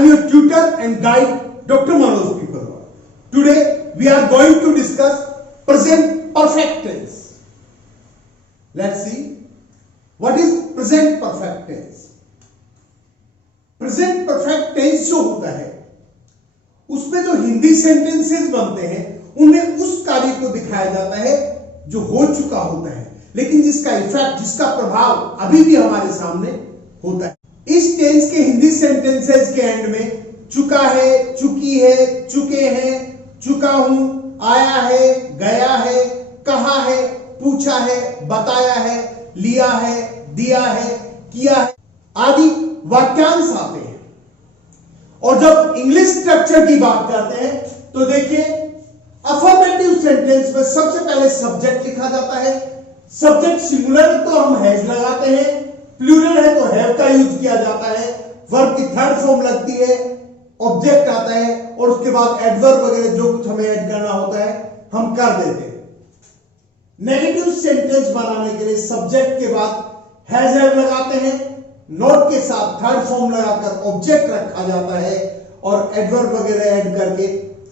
am your tutor and guide, Dr. Manoj Piparwar. Today we are going to discuss present perfect tense. Let's see what is present perfect tense. Present perfect tense जो होता है उसमें जो Hindi sentences बनते हैं उनमें उस कार्य को दिखाया जाता है जो हो चुका होता है, लेकिन जिसका इफेक्ट, जिसका प्रभाव अभी भी हमारे सामने होता है। इस टेंस के हिंदी सेंटेंसेस के एंड में चुका है, चुकी है, चुके हैं, चुका हूं, आया है, गया है, कहा है, पूछा है, बताया है, लिया है, दिया है, किया है आदि वाक्यांश आते हैं। और जब इंग्लिश स्ट्रक्चर की बात करते हैं तो देखिए अफर्मेटिव सेंटेंस में सबसे पहले सब्जेक्ट लिखा जाता है। सब्जेक्ट सिंगुलर तो हम हैज लगाते हैं, प्लूरल है तो हैव का यूज किया जाता है, वर्ब की थर्ड फॉर्म लगती है, ऑब्जेक्ट आता है और उसके बाद एडवर्ब वगैरह जो कुछ हमें ऐड करना होता है हम कर देते हैं। नेगेटिव सेंटेंस बनाने के लिए सब्जेक्ट के बाद हैज हैव लगाते हैं, नोट के साथ थर्ड फॉर्म लगाकर ऑब्जेक्ट रखा जाता है और एडवर्ब वगैरह ऐड करके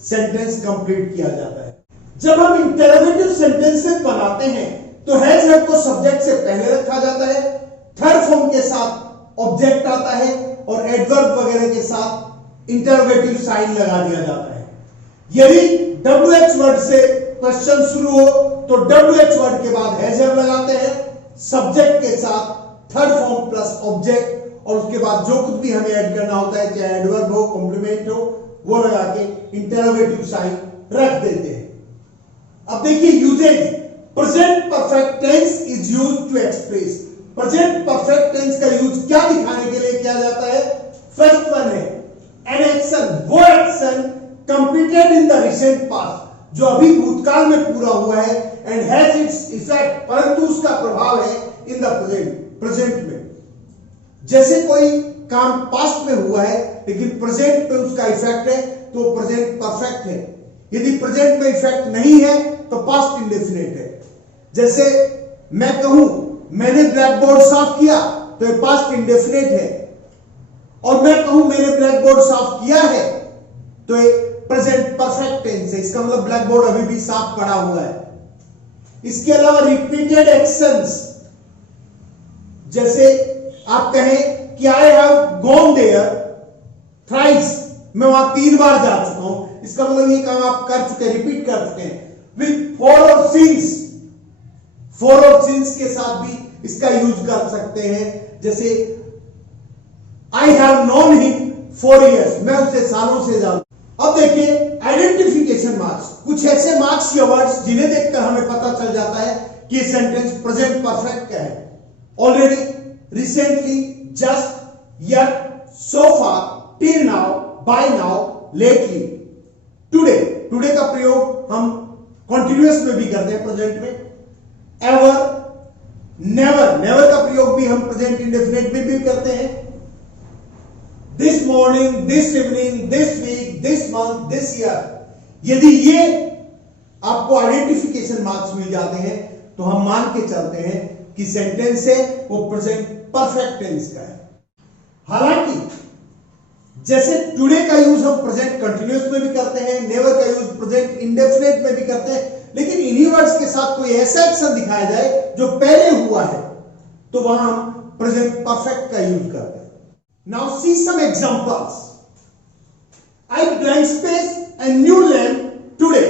सेंटेंस कंप्लीट किया जाता है। जब हम इंटरोगेटिव सेंटेंसेस बनाते हैं तो हैज हैव को सब्जेक्ट से पहले रखा जाता है, थर्ड फॉर्म के साथ ऑब्जेक्ट आता है और एडवर्ब वगैरह के साथ इंटरोगेटिव साइन लगा दिया जाता है। यदि WH वर्ड से क्वेश्चन शुरू हो तो WH वर्ड के बाद हैज हैव लगाते हैं, सब्जेक्ट के साथ थर्ड फॉर्म प्लस ऑब्जेक्ट और उसके बाद जो कुछ भी हमें ऐड करना होता है, चाहे एडवर्ब हो, कॉम्प्लीमेंट हो, वो लगा के इंटरोगेटिव साइन रख देते हैं। अब देखिए uses, present perfect tense is used to express. Present perfect tense का यूज क्या दिखाने के लिए किया जाता है? फर्स्ट वन है एन एक्शन, वो action completed in the recent past जो अभी भूतकाल में पूरा हुआ है, एंड हैज इट्स इफेक्ट, परंतु उसका प्रभाव है इन द प्रेजेंट में। जैसे कोई काम पास्ट में हुआ है लेकिन प्रेजेंट में उसका इफेक्ट है तो प्रेजेंट परफेक्ट है। यदि प्रेजेंट में इफेक्ट नहीं है तो पास्ट इंडेफिनिट है। जैसे मैं कहूं मैंने ब्लैक बोर्ड साफ किया तो ये पास्ट इंडेफिनिट है, और मैं कहूं मैंने ब्लैक बोर्ड साफ किया है तो ये प्रेजेंट परफेक्ट टेंस है। इसका मतलब ब्लैक बोर्ड अभी भी साफ पड़ा हुआ है। इसके अलावा रिपीटेड एक्शंस, जैसे आप कहें कि I have gone there thrice, मैं वहां 3 बार जा चुका हूं, इसका मतलब ये काम आप कर चुके हैं, रिपीट कर चुके हैं। विथ फॉर और सिंस, फॉर और सिंस के साथ भी इसका यूज कर सकते हैं। जैसे I have known him for years, मैं उससे सालों से जानता। अब देखिए आइडेंटिफिकेशन मार्क्स, कुछ ऐसे मार्क्स या वर्ड्स जिन्हें देखकर हमें पता चल जाता है कि ये सेंटेंस प्रेजेंट परफेक्ट का है। Already, recently, just, yet, so far, till now, by now, lately, today, today का प्रयोग हम कंटिन्यूअस में भी करते हैं प्रेजेंट में। एवर, नेवर, नेवर का प्रयोग भी हम प्रेजेंट इंडेफिनिट में भी करते हैं। This morning, this evening, this week, this month, this year. यदि ये आपको आइडेंटिफिकेशन मार्क्स मिल जाते हैं तो हम मान के चलते हैं कि सेंटेंस है वो प्रेजेंट परफेक्ट टेंस का है। हालांकि जैसे टुडे का यूज हम प्रेजेंट कंटिन्यूअस में भी करते हैं, नेवर का यूज प्रेजेंट इंडेफिनिट में भी करते हैं, लेकिन इन्हीं वर्ड्स के साथ कोई ऐसा एक्शन दिखाया जाए जो पहले हुआ है तो वहां हम प्रेजेंट परफेक्ट का यूज करते हैं। Now see some examples. I blank space and new lamp today.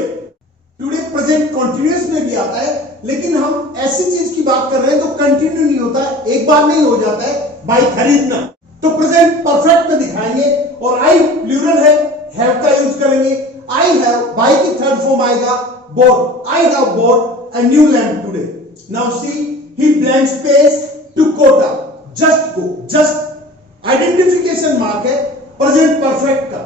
Today present continuous में भी आता है, लेकिन हम ऐसी चीज की बात कर रहे हैं तो कंटिन्यू नहीं होता है, एक बार नहीं हो जाता है। बाई खरीदना तो प्रेजेंट परफेक्ट में दिखाएंगे, और आई प्लूरल है, हैव का यूज करेंगे। आई हैव, बाई की थर्ड फॉर्म आएगा bought, I have bought a new lamp today. Now see he blank space to Kota, just go, just identification mark है प्रेजेंट परफेक्ट का।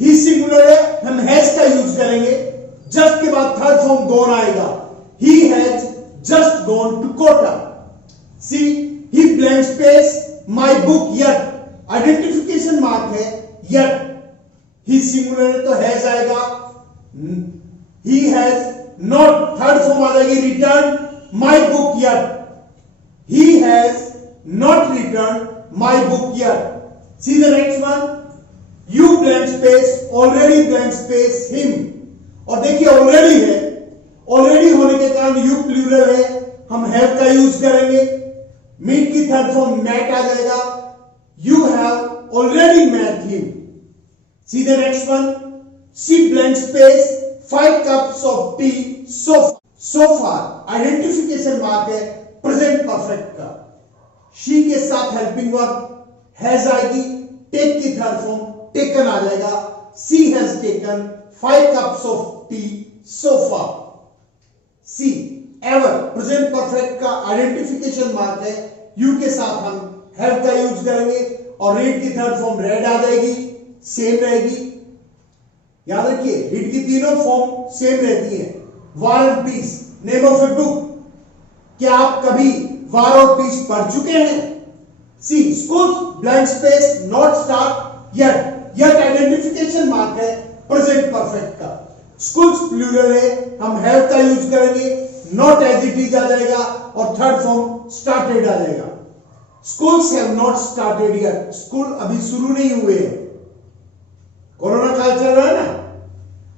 ही सिंगुलर है, हम has का use करेंगे, just के बाद थर्ड फॉर्म गॉन आएगा। He has just gone to Kota. See, he blank space my book yet. Identification mark है yet. He singular है तो has आएगा। He has not, third form आ जाएगी returned my book yet. He has not returned my book yet. See the next one. You blank space, already blank space, him. और देखिए already है, already होने के कारण you प्लूरल है, हम have का यूज करेंगे. meet की थर्ड फॉर्म met आ जाएगा. You have already met him. See the next one. She blank space 5 cups of tea so far. So far identification mark है प्रेजेंट परफेक्ट का. she के साथ हेल्पिंग वर्ब has आएगी. take की third form taken आ जाएगा. she has taken 5 cups of tea so far. see ever present perfect का identification mark है. you के साथ हम have का यूज करेंगे और read की थर्ड फॉर्म read आ जाएगी. सेम रहेगी. याद रखिए read की तीनों फॉर्म सेम रहती है. War and Peace, name of a book. क्या आप कभी War और Peace पढ़ चुके हैं? See, schools blank space not start yet. Yet identification mark है प्रेजेंट परफेक्ट का. Schools प्लूरल है, हम have का यूज करेंगे. Not as it is आ जाएगा और थर्ड फॉर्म started आ जाएगा. Schools have not started yet. School अभी शुरू नहीं हुए हैं. कोरोना काल चल रहा है ना.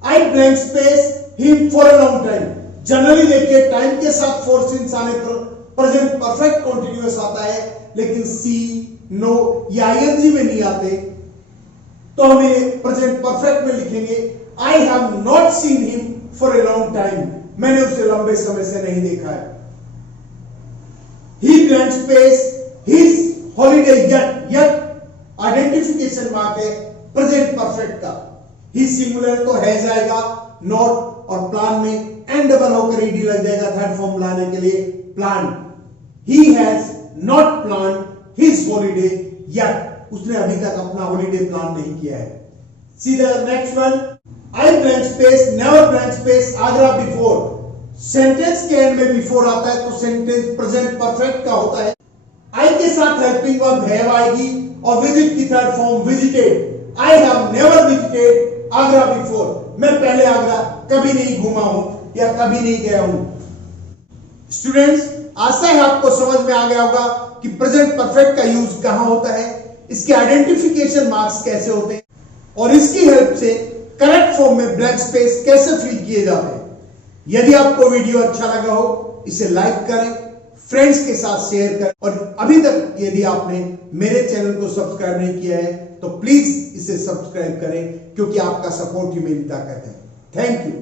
I blank space him for a long time. Generally देखिए टाइम के साथ फोर सिंस आने पर प्रेजेंट परफेक्ट कंटिन्यूअस आता है, लेकिन सी नो या आईएनजी में नहीं आते, तो हम इन्हें प्रेजेंट परफेक्ट में लिखेंगे. I have not seen him for a long time. मैंने उसे लंबे समय से नहीं देखा है. He blank space his holiday yet identification mark है प्रेजेंट परफेक्ट का. ही सिंगुलर तो हैज आएगा. नॉट और प्लान में एंड डबल होकर ईडी लग जाएगा थर्ड फॉर्म लाने के लिए. Plan. He has not plan his holiday yet. उसने अभी तक अपना हॉलीडे प्लान नहीं किया है. See the next one. I blank space never blank space Agra before. Sentence के एंड में बिफोर आता है तो सेंटेंस प्रेजेंट परफेक्ट का होता है. आई के साथ हेल्पिंग वर्ब हैव आएगी और विजिट की third form visited. I have never visited Agra before. मैं पहले आगरा कभी नहीं घूमा हूं या कभी नहीं गया हूं. स्टूडेंट्स, आशा है आपको समझ में आ गया होगा कि प्रेजेंट परफेक्ट का यूज कहां होता है, इसके आइडेंटिफिकेशन मार्क्स कैसे होते हैं और इसकी हेल्प से करेक्ट फॉर्म में ब्लैंक स्पेस कैसे फिल किए जाते हैं. यदि आपको वीडियो अच्छा लगा हो इसे लाइक करें, फ्रेंड्स के साथ शेयर करें और अभी तक यदि आपने मेरे चैनल को सब्सक्राइब नहीं किया है तो प्लीज इसे सब्सक्राइब करें, क्योंकि आपका सपोर्ट ही मेरी ताकत है. Thank you.